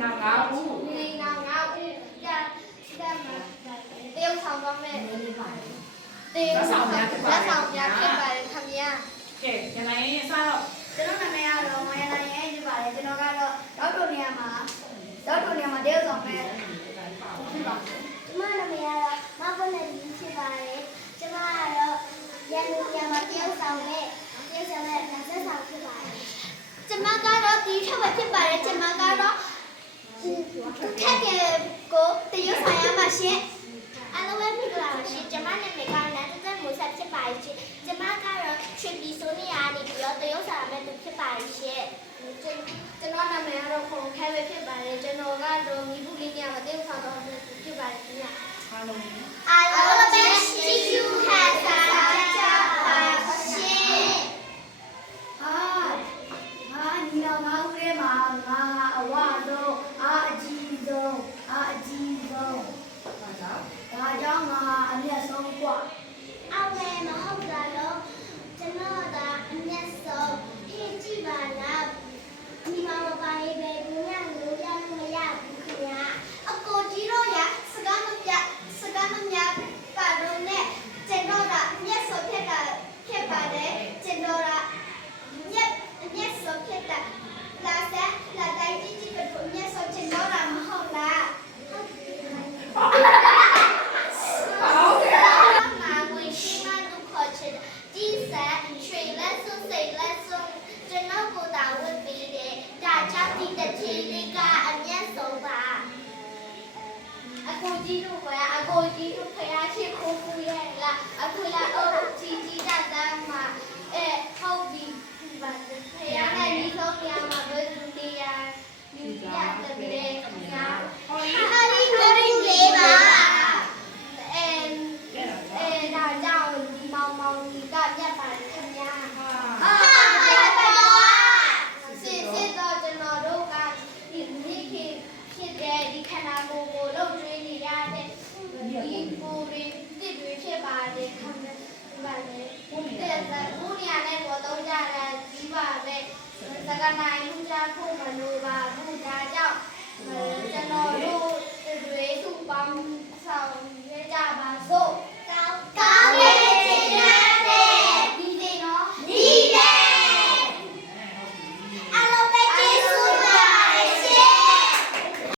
နာငါဦး နေနာငါဦးရတက်မှာတယောက်ဆောင်သွားမယ်တယောက်ဆောင်များဖြစ်ပါတယ်ခင်ဗျာ ကဲရနိုင်ရင်စတော့ ကျွန်တော်နာမည်ကတော့မယနာရဲ့ဖြစ်ပါတယ်ကျွန်တော်ကတော့ဒေါက်တိုနေရာမှာတယောက်ဆောင်မယ်ဖြစ်ပါတယ်ကျမနာမည်ကတော့မဘနဲ့ဒီဖြစ်ပါတယ်ကျမကတော့ရန်ကုန်မှာတယောက်ဆောင်မယ်လက်ဆက်ဆောင်ဖြစ်ပါတယ်ကျမကတော့ဒီထက်ပဲဖြစ်ပါတယ်ကျမကတော့ခက်တယ်ကိုတရုတ်ဆိုင်ရမှာရှင်အားလုံးပဲမိကြပါရှင်ကျမနာမည်ကနန်းသက်မိုးဆက်ဖြစ်ပါတယ်ရှင်ကျမကတော့ရွှေပြည်စိုးနေရာနေပြီးတော့တရုတ်ဆိုင်ရမှာဖြစ်ပါတယ်ရှင်ကျွန်တော်နာမည်ကတော့ခုံခဲပဲဖြစ်ပါတယ်ကျွန်တော်ကတော့မိဘူးလေးညမှာတရုတ်ဆောင်တော့ဖြစ်ပါတယ်ခင်ဗျာ အားလုံး အားလုံးပဲရှိယူခါစားကြပါရှင်ညီတော်ငါဦးထဲမှာငါအဝဆုံးအကြီးဆုံးဒါကြောင့်ငါအမျက်ဆုံးกว่าအောင်မယ်မဟုတ်တာလို့ကျွန်တော်ကအမျက်ဆုံးဖြစ်ကြည့်ပါလားဒီမှာမပါရင်ပဲဘုရားလို့ရလို့မရဘူးခင်ဗျာအကိုကြီးတို့ရစကားမများပါတော့နဲ့ကျွန်တော်ကအမျက်ဆုံးဖြစ်ပါတယ်ကျွန်တော်ကအမျက်ဆုံးဖြစ်တာလာတိုင်းကြီးကအမျက်ဆုံးကျွန်တော်ကမဟုတ်လားအကိုကြီးတို့ဖယားရှိခိုးကူရဲ့လားအခုလာအိုကြီးတာတမ်းမှာဟုတ်ပြီဖယားနဲ့ဒီဆုံးပြမှာဘယ်သူတရားလူရတဲ့ညာဟာဒီလိုလေးပါဒါကြောင့်ဒီမောင်ကြီးကပြတ်ပါတယ်ခင်ဗျာစစ်တော့ကျွန်တော်တို့ကဒီနေ့ဖြစ်တဲ့ဒီခန္ဓာကိုယ်ကိုလှုပ်ကျွေးနေရတဲ့ဒီကိုယ်တွေတစ်တွေဖြစ်ပါတယ်ခင်ဗျာပါတယ်ဦးနေရတဲ့ပေါ်တော့ကြတာကြီးပါပဲစကားနိုင်လူကြဖို့မလိုပါဘူးဒါကြောင့်ကျွန်တော်တို့တွေသူ့ပေါင်း